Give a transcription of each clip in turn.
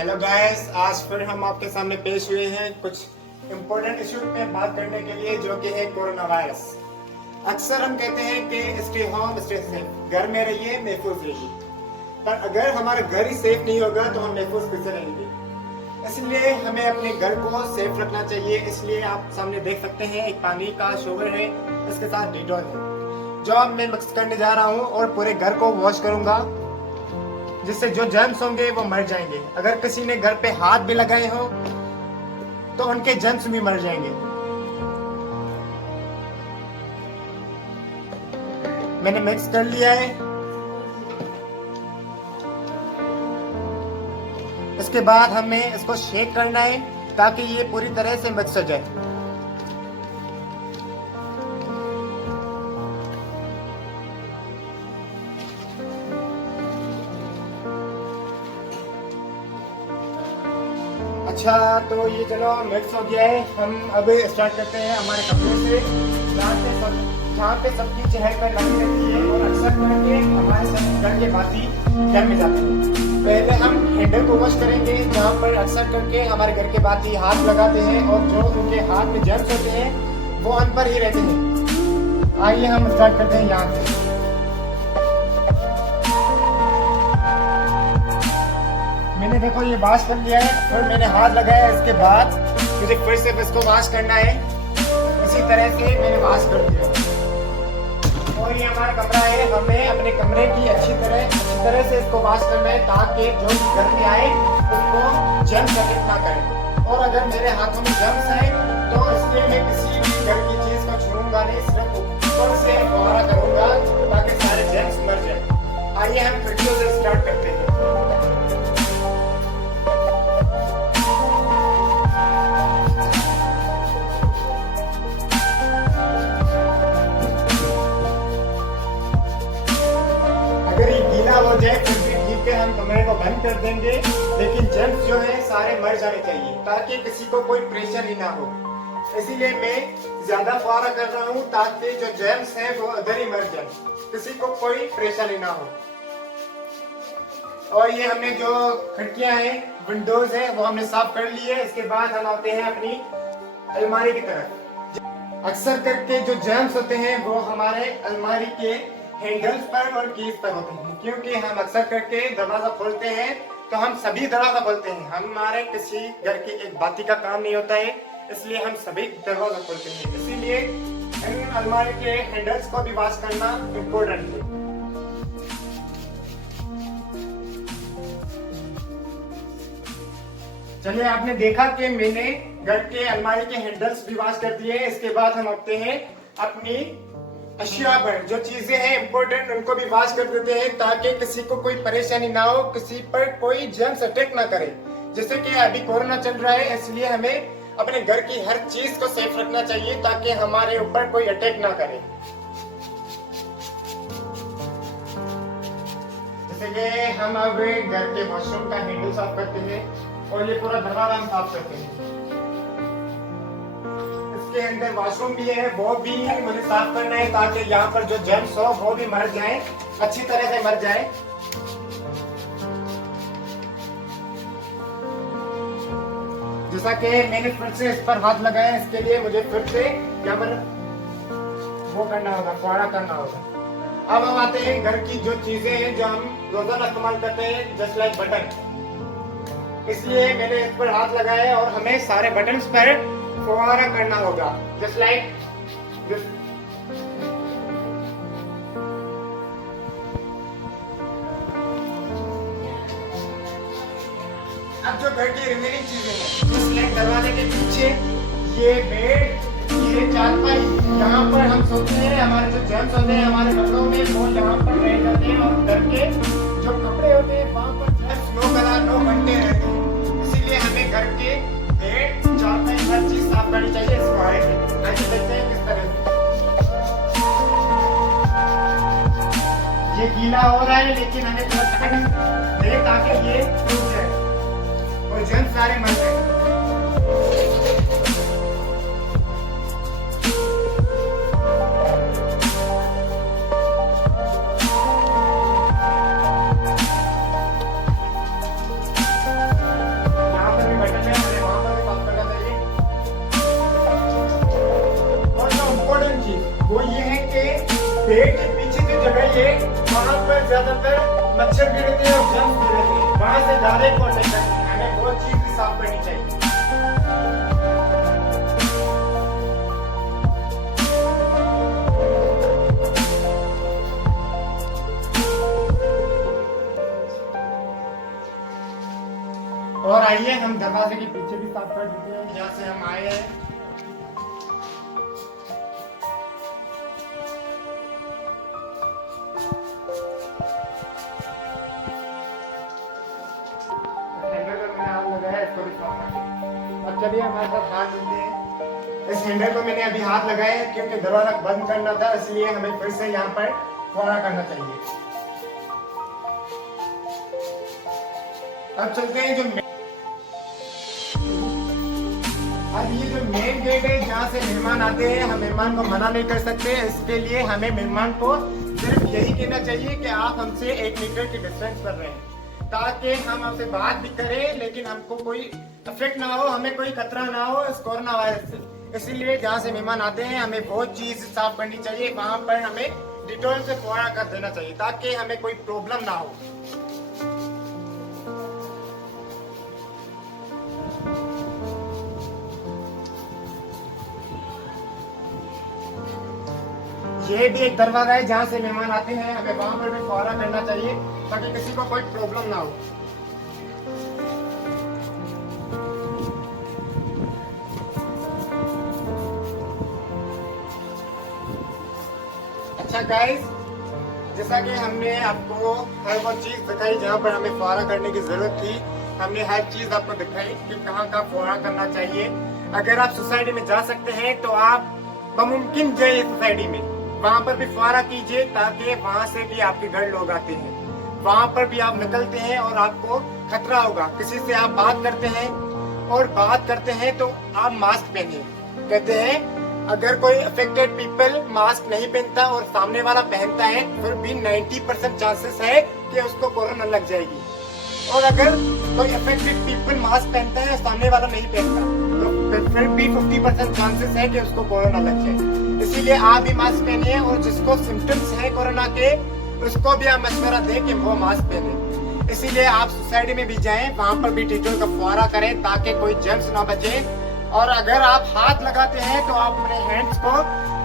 Hello guys, आज फिर हम आपके सामने पेश हुए हैं कुछ इम्पोर्टेंट इशू पे बात करने के लिए, जो कि है कोरोना वायरस। अक्सर हम कहते हैं कि स्टे होम स्टे सेफ, घर में रहिए, महफूज रहिए। पर अगर हमारा घर ही सेफ नहीं होगा तो हम महफूज कैसे रहेंगे? इसलिए हमें अपने घर को सेफ रखना चाहिए। इसलिए आप सामने देख सकते हैं एक पानी का शोवर है, इसके साथ डिटॉल है, जो अब मैं मिक्स करने जा रहा हूँ और पूरे घर को वॉश करूंगा, जिससे जो जर्म्स होंगे वो मर जाएंगे। अगर किसी ने घर पे हाथ भी लगाए हो तो उनके जर्म्स भी मर जाएंगे। मैंने मिक्स कर लिया है। इसके बाद हमें इसको शेक करना है ताकि ये पूरी तरह से मिक्स हो जाए। अच्छा, तो ये चलो मिक्स हो गया है। हम अब स्टार्ट करते हैं हमारे कपड़े से, जहाँ पे सबकी चेहरे पर लगी रहती है और अक्सर करके हमारे सब घर के बाती घर में जाते हैं। पहले हम हैंडल को वॉश करेंगे, जहाँ पर अक्सर करके हमारे घर के बाती हाथ लगाते हैं और जो उनके हाथ में जर्म्स होते हैं वो उन पर ही रहते हैं। आइए हम स्टार्ट करते हैं यहाँ से। मैंने देखो ये वॉश कर लिया है, फिर मैंने हाथ लगाया। इसके बाद मुझे फिर से इसको वॉश करना है। इसी तरह से मैंने वॉश कर दिया। और ये हमारा कमरा है, हमें अपने कमरे की अच्छी तरह से इसको वॉश करना है ताकि जो घर में आए उसको जर्म्स अटैक ना करे। और अगर मेरे हाथों में जर्म्स आए तो इसलिए मैं किसी भी घर की चीज को छूऊंगा नहीं, सिर्फ ऊपर से फुहारा करूंगा ताकि सारे जर्म्स मर जाए। आइए हम खिड़कियों से स्टार्ट करते हैं। हो जाए फिर भी ठीक है, हम कमरे को बंद कर देंगे, लेकिन जर्म्स जो है सारे मर जाने चाहिए ताकि किसी को कोई परेशानी ना हो। इसीलिए मैं ज्यादा फुहारा कर रहा हूँ ताकि जो जर्म्स हैं वो अदर ही मर जाए, किसी को कोई परेशानी ना हो। और ये हमने जो खिड़कियां हैं, विंडोज है, वो हमने साफ कर ली है। इसके बाद हम आते हैं अपनी अलमारी की तरफ। अक्सर करके जो जर्म्स होते हैं वो हमारे अलमारी के हैंडल्स पर और कीज पर होते हैं, क्योंकि हम अक्सर करके दरवाजा खोलते हैं तो हम सभी दरवाजा खोलते हैं। हमारे किसी घर की एक बाती का काम नहीं होता है, इसलिए हम सभी दरवाजा खोलते हैं। इसीलिए इन अलमारी के हैंडल्स को भी वॉश करना इम्पोर्टेंट है। चलिए, आपने देखा कि मैंने घर के अलमारी के हैंडल्स भी वॉश कर दिए। इसके बाद हम आते हैं अपनी अशिया पर, जो चीजें हैं इम्पोर्टेंट उनको भी वॉश कर देते हैं ताकि किसी को कोई परेशानी ना हो, किसी पर कोई जर्म्स अटैक ना करे। जैसे कि अभी कोरोना चल रहा है, इसलिए हमें अपने घर की हर चीज को सेफ रखना चाहिए ताकि हमारे ऊपर कोई अटैक ना करे। जैसे कि हम अब घर के वॉशरूम का हैंडल साफ करते हैं और ये पूरा दरवाजा हम साफ करते हैं। के अंदर वॉशरूम भी है, वो भी मुझे साफ करना है ताकि यहाँ पर जो जर्म्स हो वो भी मर जाए, अच्छी तरह से मर जाए। जैसा कि मैंने फिर से इस पर हाथ लगाया, इसके लिए मुझे फिर से यहाँ पर वो करना होगा, फुहारा करना होगा। अब हम आते हैं घर की जो चीजें हैं जो हम रोजाना इस्तेमाल करते हैं, जस्ट लाइक बटन। इसलिए मैंने इस पर हाथ लगाया और हमें सारे बटन्स पर फुहारा करना होगा, जस्ट लाइक दिस। अब जो घर की रिमेनिंग चीजें हैं, जस्ट लाइक दरवाजे के पीछे ये बेड, ये चारपाई, यहाँ पर हम सोते हैं। हमारे जो जर्म्स होते हैं हमारे कपड़ों में वो यहाँ पर रह जाते हैं और घर के जो कपड़े होते हैं वहाँ पर जर्म्स नो कलर नो बनते रहते हैं। इसीलिए हमें घर के बेड, चारपाई, हर चीज साफ करनी चाहिए इस फुहारे से। आइए देखते हैं किस तरह से। ये गीला हो रहा है, लेकिन हमें थोड़ा टाइम दे ताकि ये सूख जाए और जर्म्स सारे मर जाए। ज्यादातर मच्छर भी रहते हैं और जर्म्स भी रहते हैं, वहां से डायरेक्ट कॉन्टेक्ट करते हैं। हमें वो चीज भी साफ करनी चाहिए। और आइए हम दरवाजे के पीछे भी साफ कर देते हैं, जहाँ से हम आए हैं। अब चलिए हमारे साथ हाथ धुलते हैं। इस हैंडल को मैंने अभी हाथ लगाया है क्योंकि दरवाजा बंद करना था, इसलिए हमें फिर से यहाँ पर फौरा करना चाहिए। अब चलते हैं अब ये जो मेन गेट है जहाँ से मेहमान आते हैं, हम मेहमान को मना नहीं कर सकते। इसके लिए हमें मेहमान को सिर्फ यही कहना चाहिए कि आप हमसे 1 मीटर की डिस्टेंस पर रहें, ताकि हम आपसे बात भी करें लेकिन हमको कोई इफेक्ट ना हो, हमें कोई खतरा ना हो इस कोरोना वायरस से। इसीलिए जहाँ से मेहमान आते हैं हमें बहुत चीज साफ करनी चाहिए, वहां पर हमें डिटॉल से फौरा कर देना चाहिए ताकि हमें कोई प्रॉब्लम ना हो। ये भी एक दरवाजा है जहाँ से मेहमान आते हैं, हमें वहां पर भी फौरा करना चाहिए ताकि किसी को कोई प्रॉब्लम ना हो। अच्छा गाइस, जैसा कि हमने आपको हर वो चीज दिखाई जहाँ पर हमें फौरा करने की जरूरत थी, हमने हर चीज आपको दिखाई कि कहाँ कहाँ फौरा करना चाहिए। अगर आप सोसाइटी में जा सकते हैं तो आप बमुमकिन जाइए सोसाइटी में, वहाँ पर भी फौरा कीजिए ताकि वहाँ से भी आपके घर लोग आते हैं, वहाँ पर भी आप निकलते हैं और आपको खतरा होगा। किसी से आप बात करते हैं तो आप मास्क पहनिए। कहते हैं अगर कोई अफेक्टेड पीपल मास्क नहीं पहनता और सामने वाला पहनता है फिर भी 90% चांसेस है कि उसको कोरोना लग जाएगी, और अगर कोई अफेक्टेड पीपल मास्क पहनता है और सामने वाला नहीं पहनता तो फिर भी 50% चांसेस है कि उसको कोरोना लग जाए। इसीलिए आप भी मास्क पहनिए और जिसको सिम्टम्स है कोरोना के उसको भी आप मशवरा दें कि वो मास्क पहने। इसीलिए आप सोसाइटी में भी जाएं, वहाँ पर भी डिटॉल का फौरा करें ताकि कोई जर्म्स ना बचे। और अगर आप हाथ लगाते हैं तो आप अपने हैंड्स को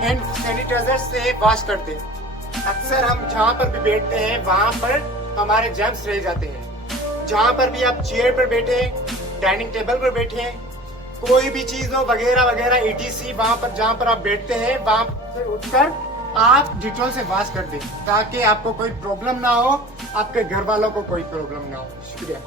हैंड सैनिटाइजर से वॉश कर दें। अक्सर हम जहाँ पर भी बैठते हैं वहाँ पर हमारे जर्म्स रह जाते हैं। जहाँ पर भी आप चेयर पर बैठे, डाइनिंग टेबल पर बैठे, कोई भी चीज हो वगैरह वगैरह ETC, वहाँ पर जहाँ पर आप बैठते हैं वहाँ से उठकर आप डिटॉल से वॉश कर दें ताकि आपको कोई प्रॉब्लम ना हो, आपके घर वालों को कोई प्रॉब्लम ना हो। शुक्रिया।